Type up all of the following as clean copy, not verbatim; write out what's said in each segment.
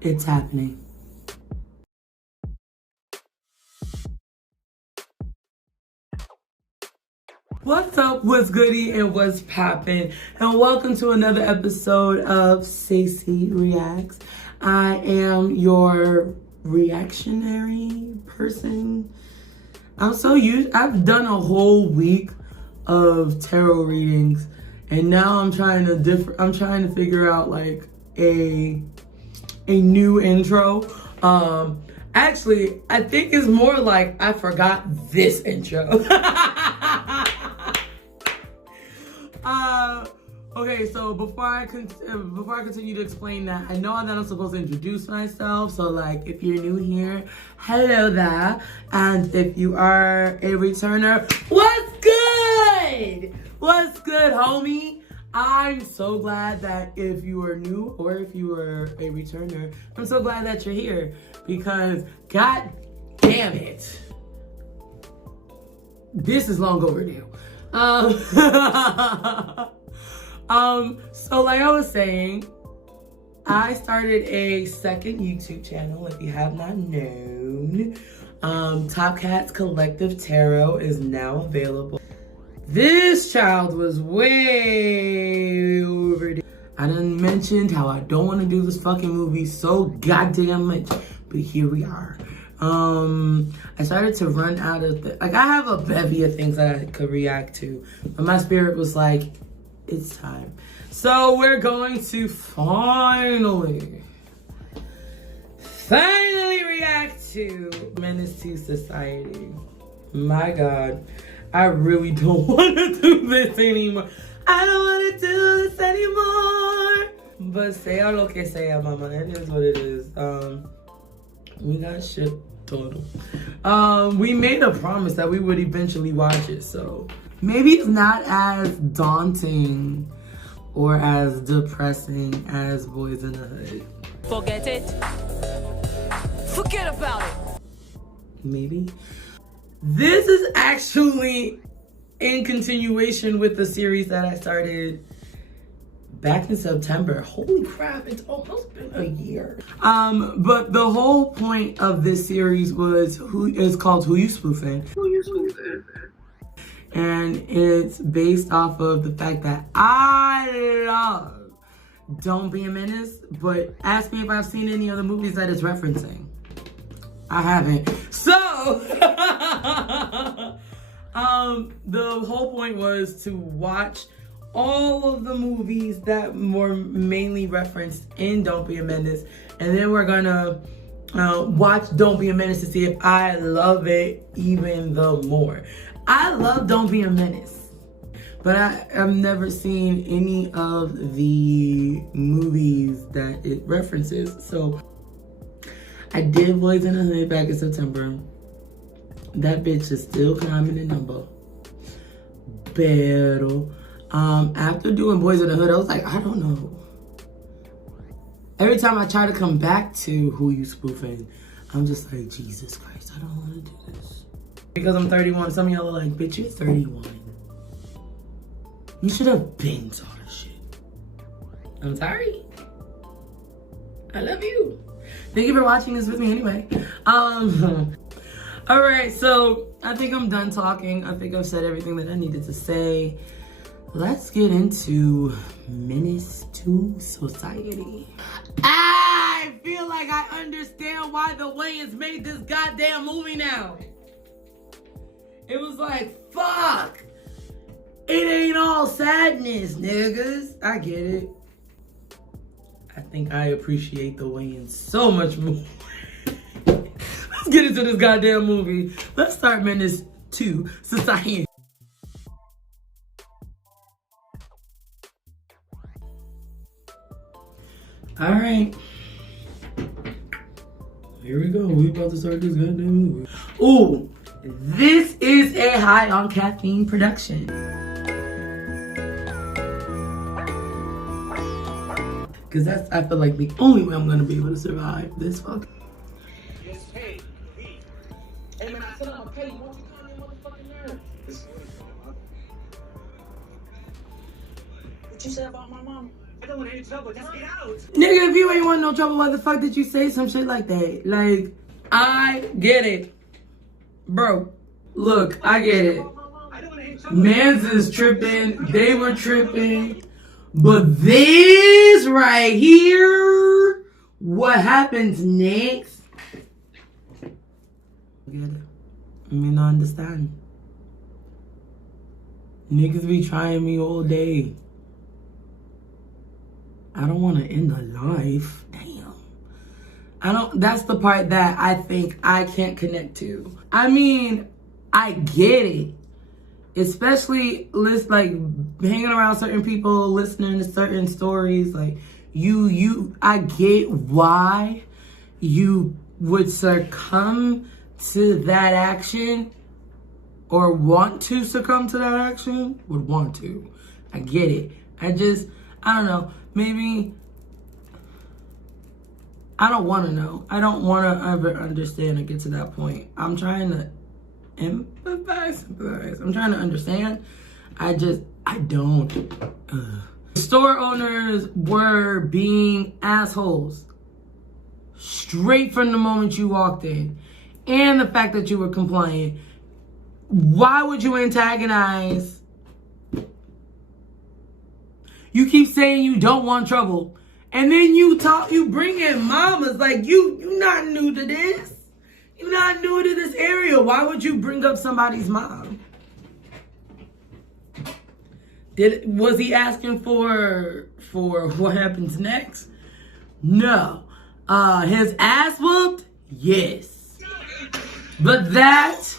It's happening. What's up, what's goody, and what's poppin'? And welcome to another episode of Seysii Reacts. I am your reactionary person. I've done a whole week of tarot readings, and now I'm trying to figure out like a new intro. Actually, I think it's more like I forgot this intro. Okay, so before I continue to explain that, I know that I'm supposed to introduce myself. So like, if you're new here, hello there. And if you are a returner, what's good? What's good, homie? I'm so glad that if you are new or if you are a returner, I'm so glad that you're here because god damn it, this is long overdue. So like I was saying, I started a second YouTube channel, if you have not known. TopKat's Collective Tarot is now available. This child was way overdue. I done mentioned how I don't want to do this fucking movie so goddamn much, but here we are. I started to run out of I have a bevy of things that I could react to, but my spirit was like, it's time. So we're going to finally react to Menace to Society. My God, I really don't want to do this anymore. I don't want to do this anymore. But sea lo que sea, mama, it is what it is. We got shit total. We made a promise that we would eventually watch it, so maybe it's not as daunting or as depressing as Boyz in the Hood. Forget it. Forget about it. Maybe. This is actually in continuation with the series that I started back in September. Holy crap, it's almost been a year. But the whole point of this series is called Who You Spoofin? Who You Spoofin? And it's based off of the fact that I love Don't Be a Menace, but ask me if I've seen any other movies that it's referencing. I haven't. So, the whole point was to watch all of the movies that were mainly referenced in Don't Be a Menace, and then we're gonna watch Don't Be a Menace to see if I love it even the more. I love Don't Be a Menace, but I've never seen any of the movies that it references. So I did Boyz in the Hood back in September. That bitch is still climbing the number. Pero after doing Boyz in the Hood, I was like, I don't know. Every time I try to come back to Who You Spoofin', I'm just like, Jesus Christ, I don't want to do this. Because I'm 31, some of y'all are like, bitch, you're 31. You should have been saw this shit. I'm sorry. I love you. Thank you for watching this with me anyway. Alright, so I think I'm done talking. I think I've said everything that I needed to say. Let's get into Menace to Society. I feel like I understand why the Wayans made this goddamn movie now. It was like, fuck. It ain't all sadness, niggas. I get it. I think I appreciate the Wayans so much more. Let's get into this goddamn movie. Let's start Menace to Society. All right, here we go. We about to start this goddamn movie. Ooh, this is a high on caffeine production. Cause that's, I feel like, the only way I'm gonna be able to survive this fucking. Hey, man, I said I'm gonna pay you. Won't you call me a motherfucking nerd? What you say about my mom? I don't want any trouble. Just get out. Nigga, if you ain't want no trouble, why the fuck did you say some shit like that? Like, I get it. Bro, look, I get it. Mans is tripping. They were tripping. But this right here, what happens next? I get it. I mean, I understand. Niggas be trying me all day. I don't want to end a life. Damn. That's the part that I think I can't connect to. I mean, I get it. Especially like hanging around certain people, listening to certain stories. Like I get why you would succumb to that action or want to succumb to that action. Would want to. I get it. I don't know. Maybe I don't want to know. I don't want to ever understand or get to that point. I'm trying to sympathize. I'm trying to understand. I don't. Store owners were being assholes straight from the moment you walked in. And the fact that you were compliant. Why would you antagonize? You keep saying you don't want trouble. And then you bring in mamas. Like, you not new to this. You're not new to this area. Why would you bring up somebody's mom? Was he asking for what happens next? No. His ass whooped? Yes. But that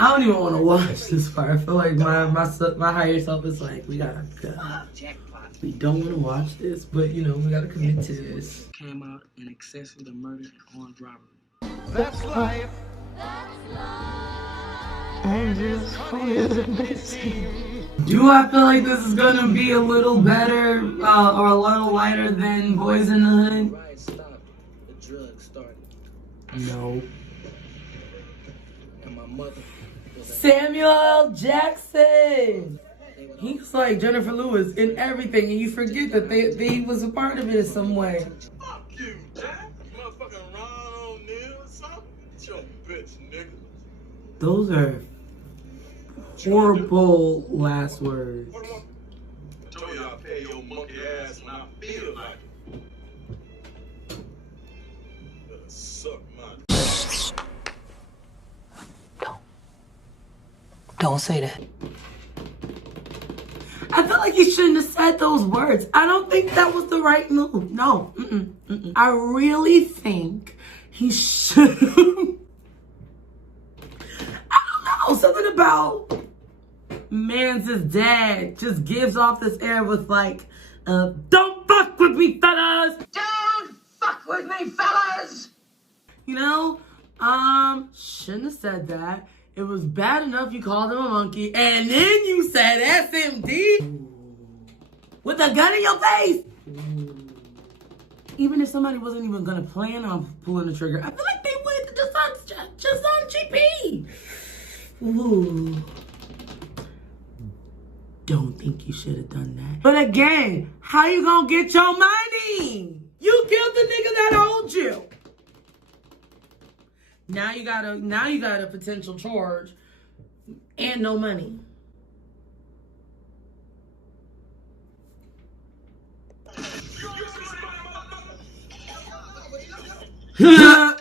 I don't even want to watch this part. I feel like my higher self is like, we don't want to watch this, but you know, we gotta commit to this. Came out in accessory to murder and armed robbery. That's life. And just do I feel like this is gonna be a little better or a little lighter than Boyz in the Hood? Riot stopped. The drug started. No. And my mother. Samuel L. Jackson. He's like Jennifer Lewis in everything, and you forget that he was a part of it in some way. Fuck you, Jack. Motherfucking Ron O'Neal or something. It's your bitch, nigga. Those are horrible last words. I told you I'll pay your monkey ass when I feel like it. Suck my. Don't say that. I feel like he shouldn't have said those words. I don't think that was the right move. No. I really think he should. I don't know. Something about Mans' dad just gives off this air with like, don't fuck with me, fellas. Don't fuck with me, fellas. You know, shouldn't have said that. It was bad enough you called him a monkey, and then you said SMD with a gun in your face. Even if somebody wasn't even gonna plan on pulling the trigger, I feel like they would just on GP. Ooh. Don't think you should have done that. But again, how you gonna get your money? You killed the nigga that owed you. Now you got a potential charge and no money. I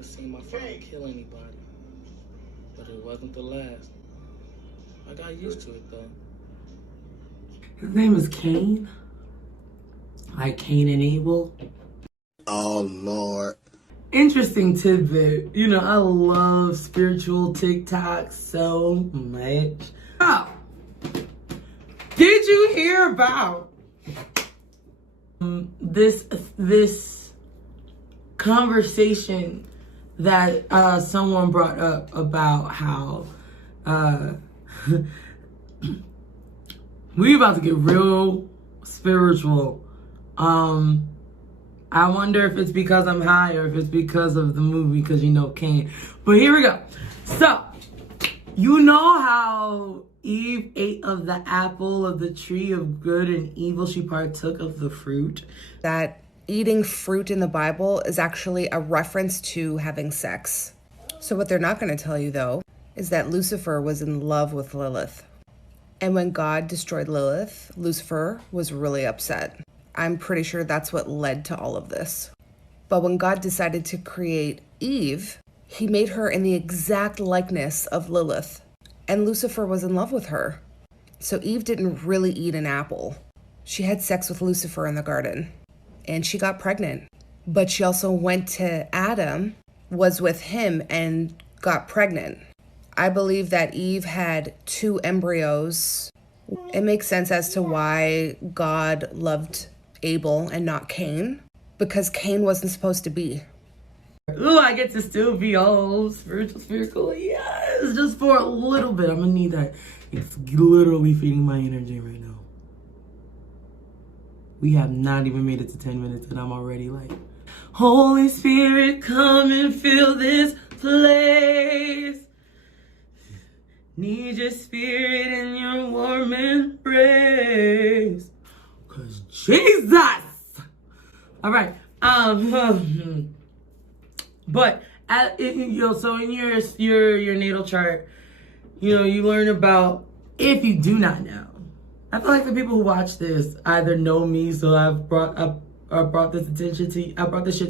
seen my father kill anybody, but it wasn't the last. I got used to it though. His name is Cain. Like Cain and Abel. Oh Lord. Interesting tidbit. You know, I love spiritual TikToks so much. Oh, did you hear about this conversation that someone brought up about how we about to get real spiritual. I I wonder if it's because I'm high or if it's because of the movie, because you know Cain. But here we go. So, you know how Eve ate of the apple of the tree of good and evil? She partook of the fruit. That eating fruit in the Bible is actually a reference to having sex. So what they're not going to tell you, though, is that Lucifer was in love with Lilith. And when God destroyed Lilith, Lucifer was really upset. I'm pretty sure that's what led to all of this. But when God decided to create Eve, he made her in the exact likeness of Lilith. And Lucifer was in love with her. So Eve didn't really eat an apple. She had sex with Lucifer in the garden. And she got pregnant. But she also went to Adam, was with him, and got pregnant. I believe that Eve had 2 embryos. It makes sense as to why God loved Abel and not Cain, because Cain wasn't supposed to be. Ooh, I get to still be all spiritual. Yes, just for a little bit. I'm gonna need that. It's literally feeding my energy right now. We have not even made it to 10 minutes and I'm already like, Holy Spirit, come and fill this place. Need your spirit and your warm embrace. Cause Jesus! All right. But so in your natal chart, you learn about, if you do not know. I feel like the people who watch this either know me, so I brought this shit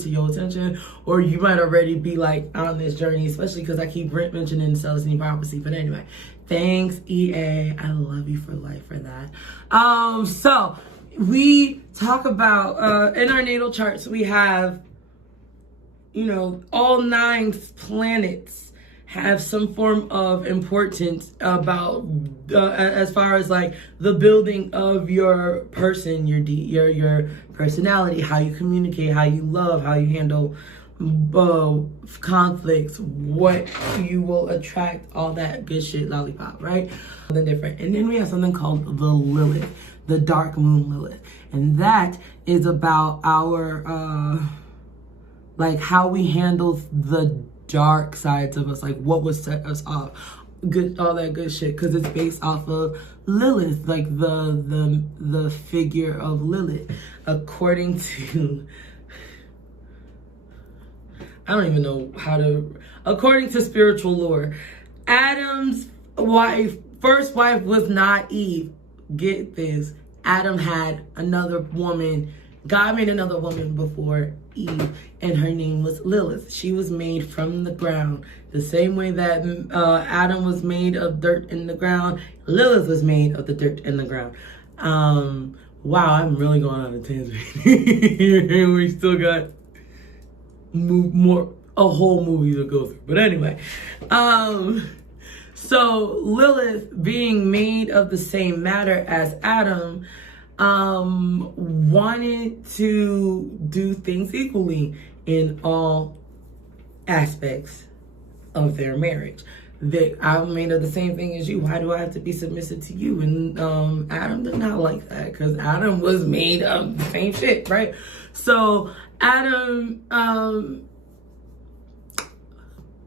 to your attention, or you might already be like on this journey, especially because I keep mentioning Seysii prophecy. But anyway, thanks EA. I love you for life for that. So we talk about in our natal charts we have, all 9 planets have some form of importance about as far as like the building of your person, your personality, how you communicate, how you love, how you handle conflicts, what you will attract, all that good shit, lollipop, right? Something different. And then we have something called the Lilith, the dark moon Lilith, and that is about our like how we handle the dark sides of us, like what would set us off, good, all that good shit, because it's based off of Lilith, like the figure of Lilith, according to according to spiritual lore. Adam's first wife was not Eve. Get this, Adam had another woman. God made another woman before Eve, and her name was Lilith. She was made from the ground. The same way that Adam was made of dirt in the ground, Lilith was made of the dirt in the ground. Wow, I'm really going on a tangent here. We still got a whole movie to go through. But anyway, so Lilith, being made of the same matter as Adam, wanted to do things equally in all aspects of their marriage. That I'm made of the same thing as you. Why do I have to be submissive to you? And Adam did not like that, because Adam was made of the same shit, right? So Adam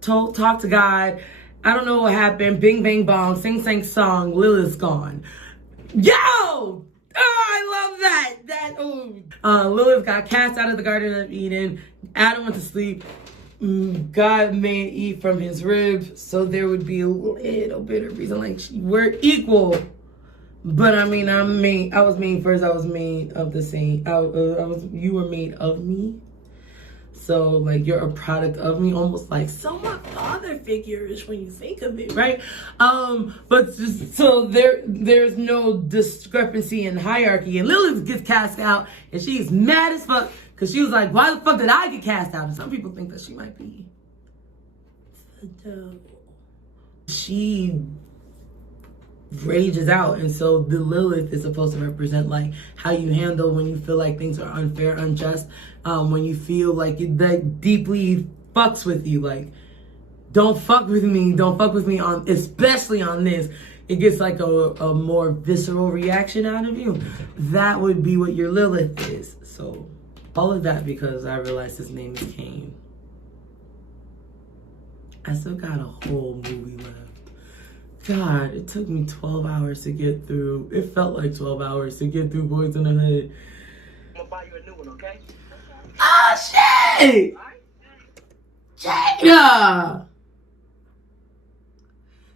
talked to God. I don't know what happened. Bing, bang, bong, sing, sang, song. Lilith's gone. Yo! Oh, I love that. Lilith got cast out of the Garden of Eden. Adam went to sleep. God made Eve from his rib, so there would be a little bit of reason, like we're equal. But I mean, I was made first. I was made of the same. You were made of me. So like you're a product of me, almost like my father figure-ish when you think of it, right? But so there's no discrepancy in hierarchy, and Lilith gets cast out, and she's mad as fuck because she was like, "Why the fuck did I get cast out?" And some people think that she might be the devil. She rages out, and so the Lilith is supposed to represent like how you handle when you feel like things are unfair, unjust, when you feel like that deeply fucks with you, like don't fuck with me on, especially on this. It gets like a more visceral reaction out of you. That would be what your Lilith is. So All of that because I realized his name is Kane. I still got a whole movie left. God, it took me 12 hours to get through. It felt like 12 hours to get through Boyz in the Hood. I'm gonna buy you a new one, okay? Oh, shit! Jada!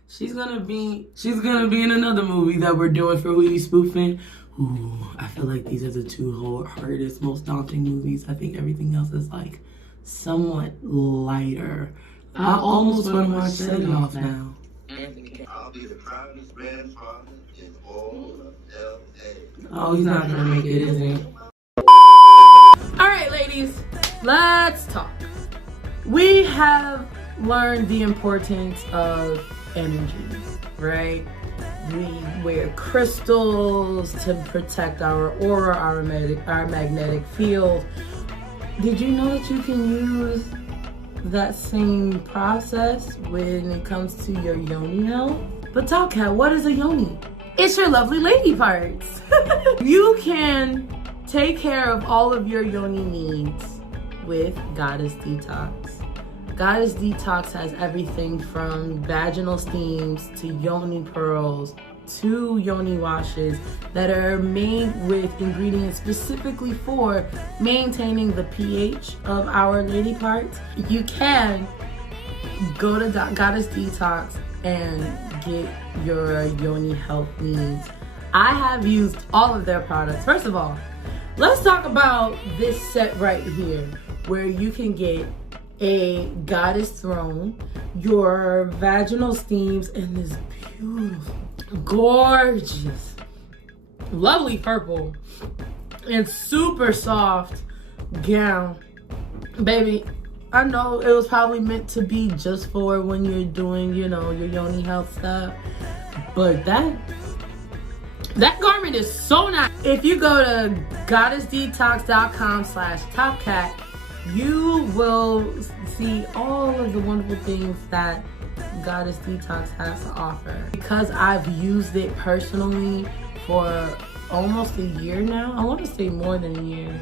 She's gonna be in another movie that we're doing for Who You Spoofin'. Ooh, I feel like these are the two hardest, most daunting movies. I think everything else is like somewhat lighter. I almost want to watch Set Off now. I'll be the proudest grandfather in all of L.A. Oh, he's not gonna make it, is he? All right, ladies, let's talk. We have learned the importance of energy, right? We wear crystals to protect our aura, our magnetic field. Did you know that you can use that same process when it comes to your yoni health? But TopKat, what is a yoni? It's your lovely lady parts. You can take care of all of your yoni needs with Goddess Detox. Goddess Detox has everything from vaginal steams to yoni pearls to yoni washes that are made with ingredients specifically for maintaining the pH of our lady parts. You can go to Goddess Detox and get your yoni health needs. I have used all of their products. First of all, let's talk about this set right here where you can get a goddess throne, your vaginal steams, and this beautiful, gorgeous, lovely purple and super soft gown. Baby, I know it was probably meant to be just for when you're doing, you know, your yoni health stuff, but that garment is so nice. If you go to goddessdetox.com/TopKat, you will see all of the wonderful things that Goddess Detox has to offer. Because I've used it personally for almost a year now, I want to say more than a year,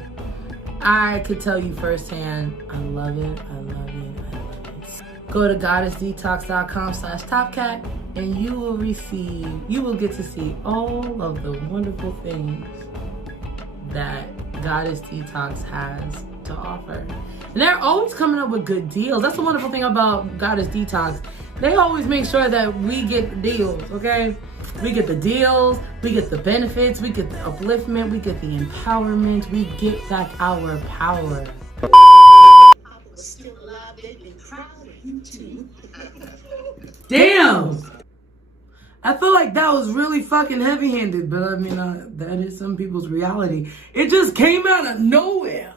I could tell you firsthand, I love it, I love it, I love it. Go to goddessdetox.com/TopKat and you will get to see all of the wonderful things that Goddess Detox has to offer. And they're always coming up with good deals. That's the wonderful thing about Goddess Detox. They always make sure that we get the deals, okay? We get the deals, we get the benefits, we get the upliftment, we get the empowerment, we get back our power. I was still alive, baby, proud of you too. Damn! I feel like that was really fucking heavy-handed, but I mean, that is some people's reality. It just came out of nowhere.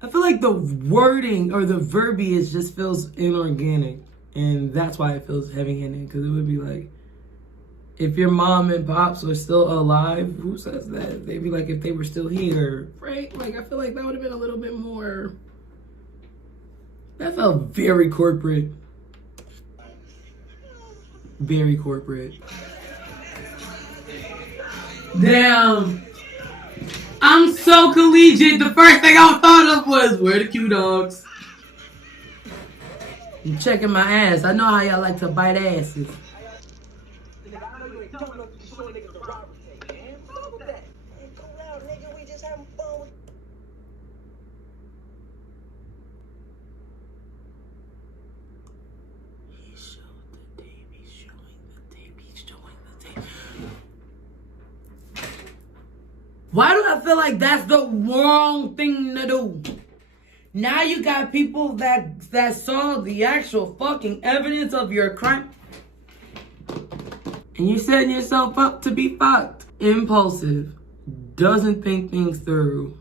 I feel like the wording or the verbiage just feels inorganic. And that's why it feels heavy-handed. Because it would be like, if your mom and pops are still alive, who says that? They'd be like, if they were still here, right? Like, I feel like that would have been a little bit more... That felt very corporate. Very corporate. Damn. I'm so collegiate. The first thing I thought of was, where the Q dogs? I'm checking my ass. I know how y'all like to bite asses. Why do I feel like that's the wrong thing to do? Now you got people that saw the actual fucking evidence of your crime. And you're setting yourself up to be fucked. Impulsive. Doesn't think things through.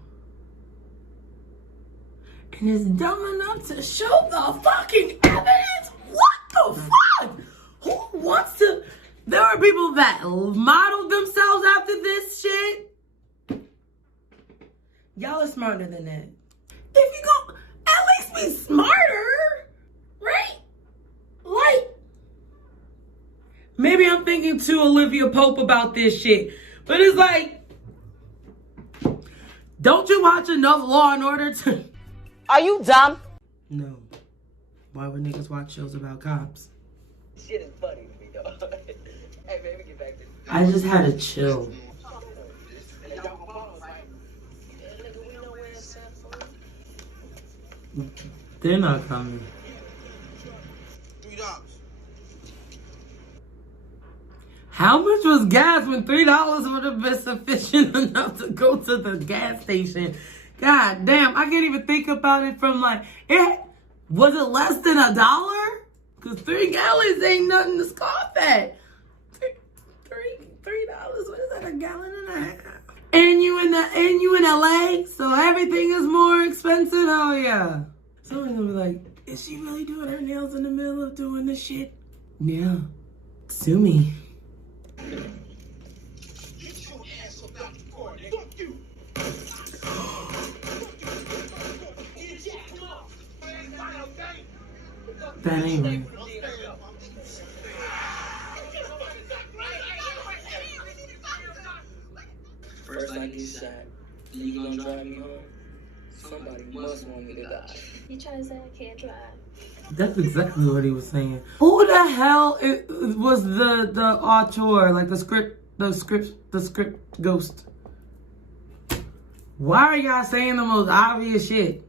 And is dumb enough to show the fucking evidence? What the fuck? Who wants to... There are people that modeled themselves after this shit. Y'all are smarter than that. If you go, at least be smarter, right? Like, maybe I'm thinking to Olivia Pope about this shit, but it's like, Don't you watch enough Law and Order to... Are you dumb? No. Why would niggas watch shows about cops? Shit is funny to me, though. Hey, baby, get back to I just had to chill. They're not coming. $3. How much was gas when $3 would have been sufficient enough to go to the gas station? God damn, I can't even think about it from like, was it less than $1? Because 3 gallons ain't nothing to scoff at. $3, what is that, a gallon and a half? And you in LA, so everything is more expensive. Oh yeah. Someone's gonna be like, is she really doing her nails in the middle of doing this shit? Yeah. Sue me. Get your ass up out the car, nigga. Fuck you. That ain't right. First I get shot. You gonna drive me home? Somebody must want me to die. You trying to say I can't drive? That's exactly what he was saying. Who the hell was the auteur, like the script ghost? Why are y'all saying the most obvious shit?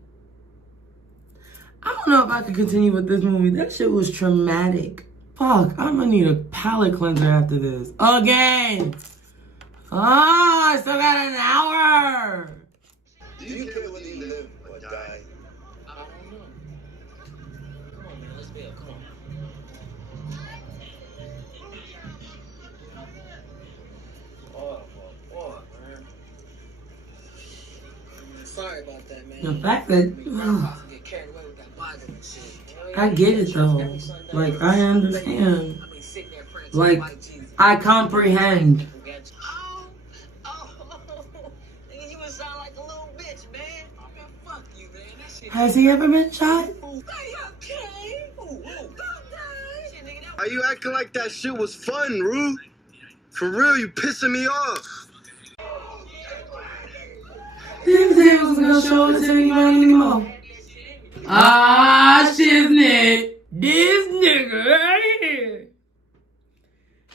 I don't know if I could continue with this movie. That shit was traumatic. Fuck, I'm gonna need a palate cleanser after this. Again! Oh, I still got an hour! Do you care whether you live or die? I don't know. Come on, man. Let's go. Come on. Oh, man. Sorry about that, man. The fact that... Get carried away with that Bible and shit. I get it though. Like, I understand. Like, I comprehend. You would sound like a little bitch, man. Fuck you, man. That shit. Has he ever been shot? Hey, okay. Why you acting like that shit was fun, Rue? For real, you pissing me off. Didn't say I wasn't gonna show us anybody anymore. Ah, shiznit. This nigga right here.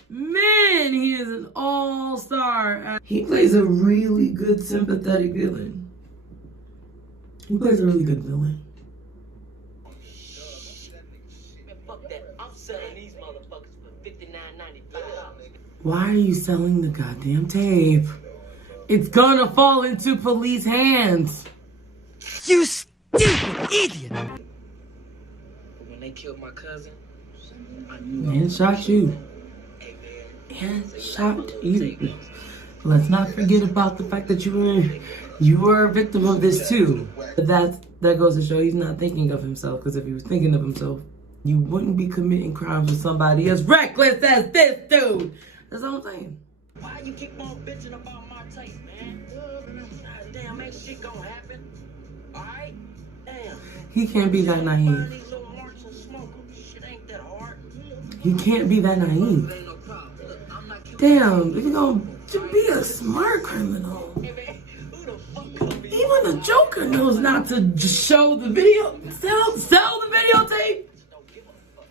Man, he is an all-star. He plays a really good sympathetic villain. He plays a really good villain. Man, fuck that. I'm selling these motherfuckers for $59.95. Why are you selling the goddamn tape? It's gonna fall into police hands. You stupid idiot! But when they killed my cousin, I knew And shot you. And shot you. Let's not forget about the fact that you were a victim of this too. But that goes to show he's not thinking of himself. Because if he was thinking of himself, you wouldn't be committing crimes with somebody as reckless as this dude. That's all I'm saying. Why you keep on bitching about my taste, man? Damn, ain't shit gonna happen. Alright? Damn. He can't be that naive. These little marks and smoke 'em. Shit ain't that hard. He can't be that naive. Ain't no problem. Look, I'm not killing Damn, you gonna be a smart criminal. Hey, man, who the fuck gonna be? Even the Joker knows not to just show the video, sell the videotape. Don't give a fuck.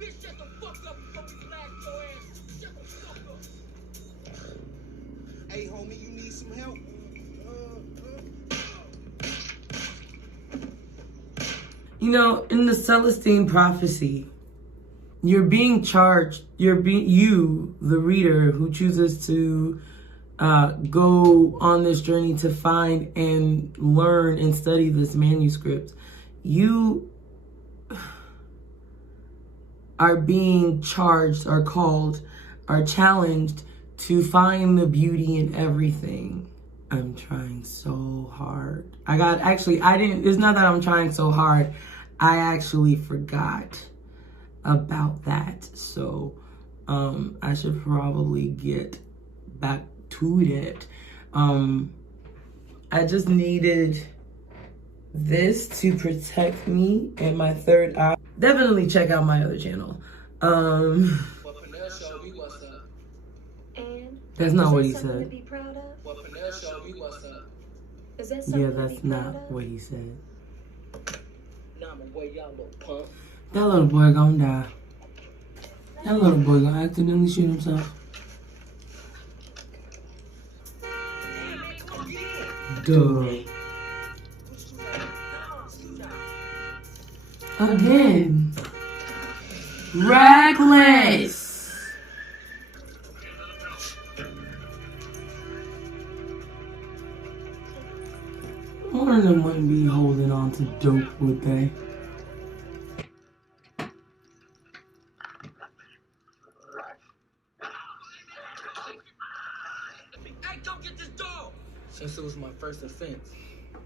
Bitch, shut the fuck up before we smack your ass. Shut the fuck up. Hey, homie, you need some help? You know, in the Celestine prophecy, you're being charged, you, the reader who chooses to go on this journey to find and learn and study this manuscript, you are being charged or called or challenged to find the beauty in everything. I'm trying so hard. It's not that I'm trying so hard. I actually forgot about that. So I should probably get back to it. I just needed this to protect me and my third eye. Definitely check out my other channel. Well, Panel showed me what's up. And That's not what he is that something said. to be proud of? Well, Panel showed me what's up. Is that something Yeah, to that's be proud not of? what he said. Nah, my boy, y'all little punk. That little boy gonna die. That little boy gonna accidentally shoot himself. Duh. Again. Reckless. One of them wouldn't be holding on to dope, would they? Hey, don't get this dog! Since it was my first offense.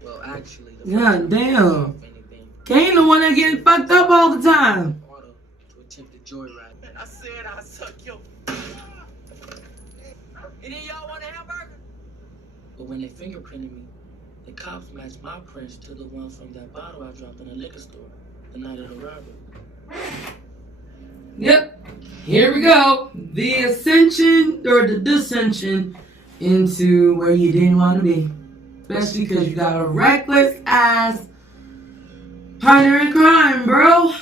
Well, actually, the God damn. if anything, Kane the one that getting fucked up all the time. auto to attempt a joyride. Man, I said I suck your. Any of y'all want a hamburger? But when they fingerprinted me, the cops matched my prints to the one from that bottle I dropped in the liquor store the night of the robbery. Yep. Here we go. The ascension or the descension into where you didn't want to be. Especially because you got a reckless ass partner in crime, bro.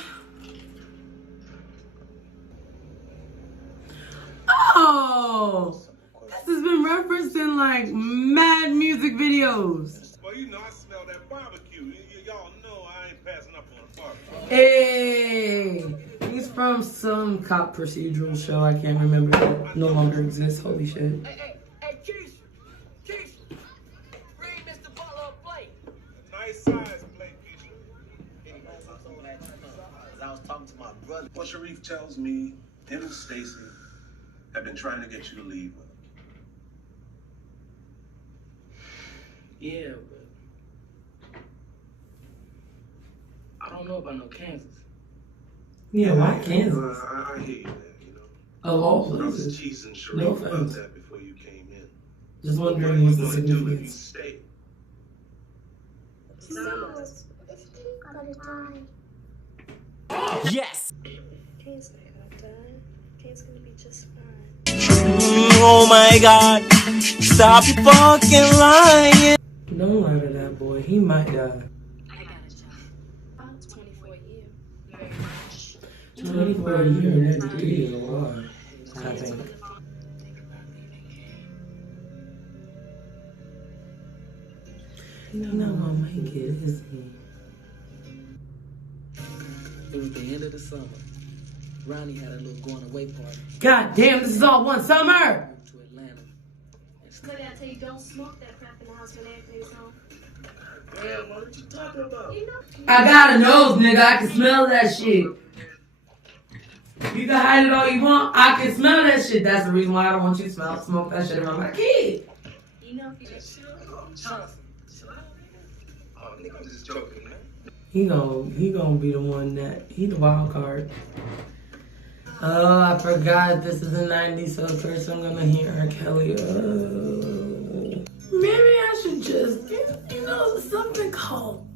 Oh, this has been referenced in like mad music videos. Well, you know, I smell that barbecue. Y'all know I ain't passing up on a barbecue. Hey, he's from some cop procedural show. I can't remember. That no longer exists. Holy shit. Hey, Keisha! Keisha! Bring Mr. Butler a plate! Nice size plate, Keisha. I was talking to my brother. Well, Sharif tells me him and Seysii have been trying to get you to leave with him. Yeah, but I don't know about no Kansas. Yeah, why Kansas? I hear you, man, you know. Of all I was places. teasing Sharif No about offense. that before you came in. Just What wondering you what's the gonna do if you significance. stay? Summers. Gonna die. Yes! Kane's not gonna die. Kane's gonna be just fine. Oh my god. Stop your fucking lying. Don't lie to that boy. He might die. I got a job. I'm 24 years. Very much. 24 years and 3 is a lot. I think. He's not gonna make it, is he? It was the end of the summer. Ronnie had a little going away party. God damn, this is all one summer! Moved to Atlanta. What did I tell you? Don't smoke that crap in the house when Anthony's home. Damn, what you talking about? You know? I got a nose, nigga. I can smell that shit. You can hide it all you want. I can smell that shit. That's the reason why I don't want you to smoke that shit around my kid. You know if you just Oh, nigga, I'm just joking, man. He gonna be the one that he the wild card. Oh, I forgot this is the 90s, so of course I'm gonna hear R. Kelly. Maybe I should just, you know, something called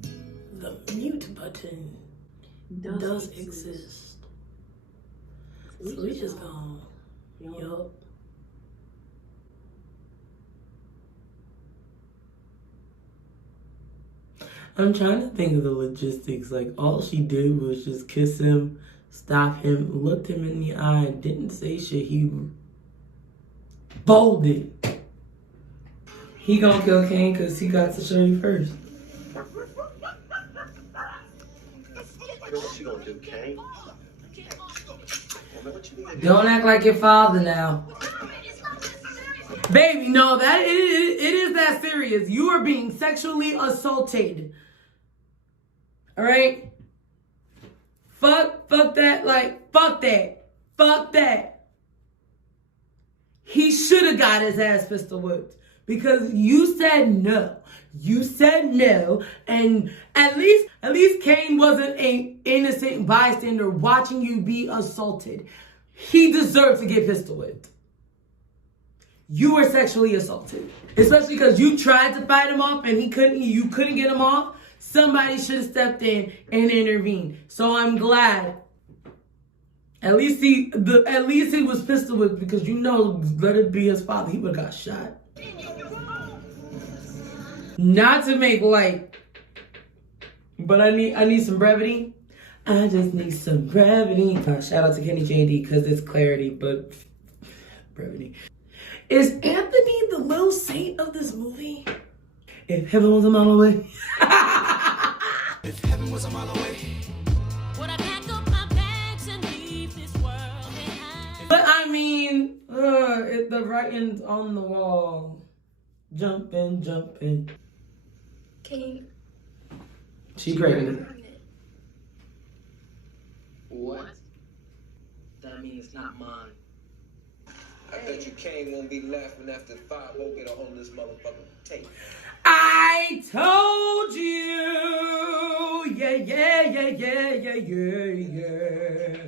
the mute button does exist. So we just gonna, yup. I'm trying to think of the logistics. Like, all she did was just kiss him, stop him, looked him in the eye, didn't say shit. He bolded. He gonna kill Kane because he got to Shirley first. What you gonna do, Kane? Don't act like your father now. Baby, no, that it is that serious. You are being sexually assaulted. Alright? Fuck that, like, fuck that. He should have got his ass pistol whipped. Because you said no. You said no. And at least Kane wasn't an innocent bystander watching you be assaulted. He deserved to get pistol whipped. You were sexually assaulted. Especially because you tried to fight him off and you couldn't get him off. somebody should have stepped in and intervened. So I'm glad. At least he was pistol whipped, because you know, let it be his father, he would have got shot. Not to make light, but I need some brevity. I just need some brevity. Shout out to Kenny JD, because it's clarity, but brevity. Is Anthony the little saint of this movie? If heaven was a mile away. If heaven was a mile away. But I mean, the writing's on the wall. Jumping, jumping. King. She pregnant. What? That means not mine. I bet you Kane won't be laughing after 5 won't get a hold of this motherfucking tape. I told you. Yeah.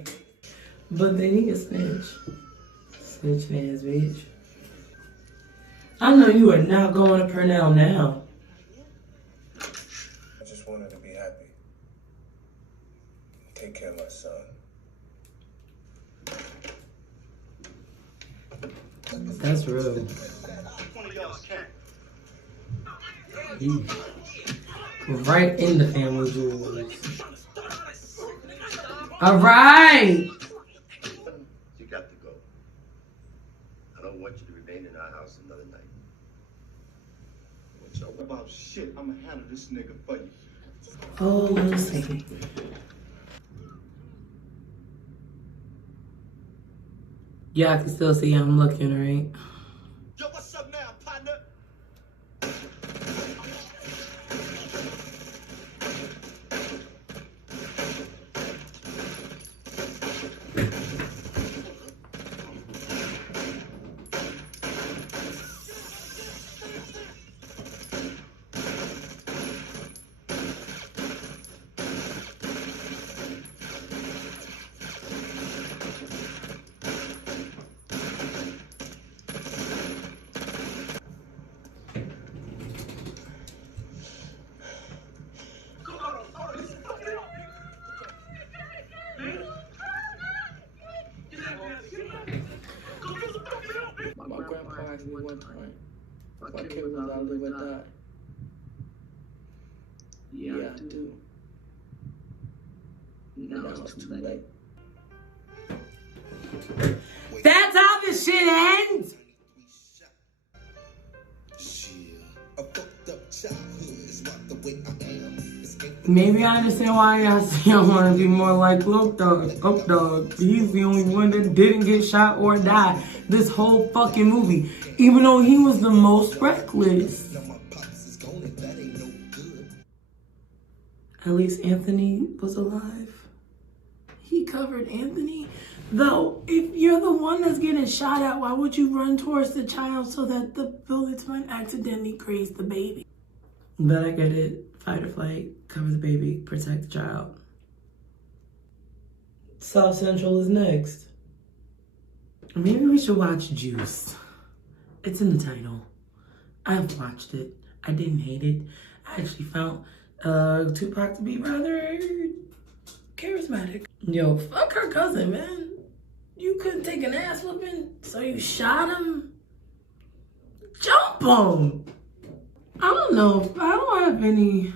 But then he can snitch. Snitch ass bitch. I know you are not going to Purnell now. I just wanted to be happy. Take care of my son. That's real. Right in the family jewels. All right. You got to go. I don't want you to remain in our house another night. About shit, I'ma handle this nigga for you. Oh, let's see. Yeah, I can still see I'm looking, right? Yo, what's up now, partner? My grandpa asked me one time, if my kid was gonna live or die. Yeah, I do. Now it's too late. That's how this shit ends. Maybe I understand why y'all say I want to be more like Up Dog. He's the only one that didn't get shot or die this whole fucking movie, even though he was the most reckless. At least Anthony was alive. He covered Anthony. Though, if you're the one that's getting shot at, why would you run towards the child so that the bullets might accidentally graze the baby? But I get it. Fight or flight, cover the baby, protect the child. South Central is next. Maybe we should watch Juice. It's in the title. I've watched it. I didn't hate it. I actually found Tupac to be rather charismatic. Yo, fuck her cousin, man. You couldn't take an ass whooping, so you shot him? Jump him! I don't know. I don't have any.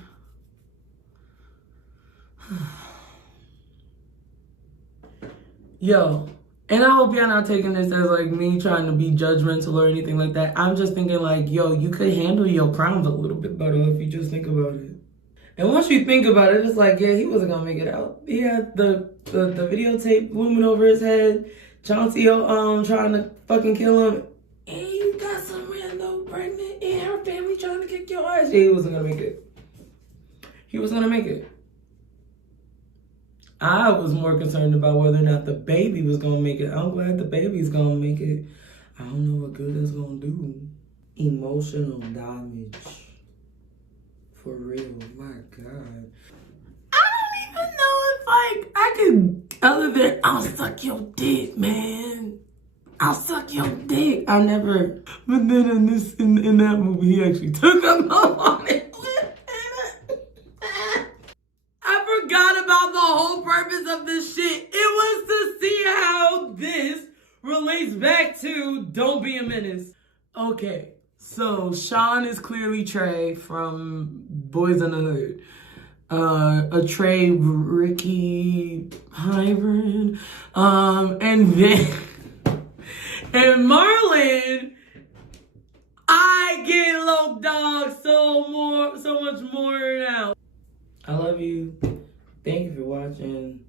Yo, and I hope y'all not taking this as like me trying to be judgmental or anything like that. I'm just thinking like, yo, you could handle your crimes a little bit better if you just think about it. And once you think about it, it's like, yeah, he wasn't gonna make it out. He had the videotape looming over his head. Chauncey trying to fucking kill him. And you got some random pregnant and her family trying to kick your ass. Yeah, he wasn't gonna make it. He was gonna make it. I was more concerned about whether or not the baby was gonna make it. I'm glad the baby's gonna make it. I don't know what good that's gonna do. Emotional damage. For real, my God. I don't even know if like I could, other than I'll suck your dick, man. I'll suck your dick. I never. But then in that movie, he actually took him on it. purpose of this shit. It was to see how this relates back to Don't Be a Menace. Okay, so Sean is clearly Trey from Boyz in the Hood. A Trey Ricky hybrid. And then and Marlon, I get Low Dog so much more now. I love you. Thank you for watching.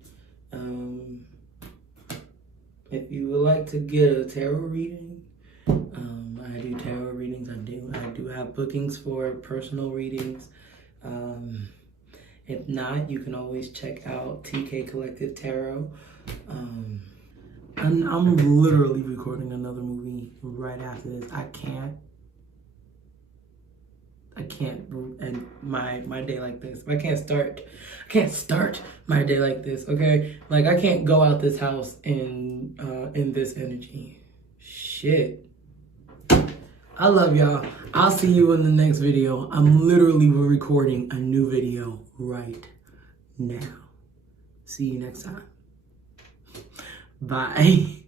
If you would like to get a tarot reading, I do tarot readings. I do have bookings for personal readings. If not, you can always check out TK Collective Tarot. I'm literally recording another movie right after this. I can't end my day like this. I can't start my day like this, okay? Like, I can't go out this house in this energy. Shit. I love y'all. I'll see you in the next video. I'm literally recording a new video right now. See you next time. Bye.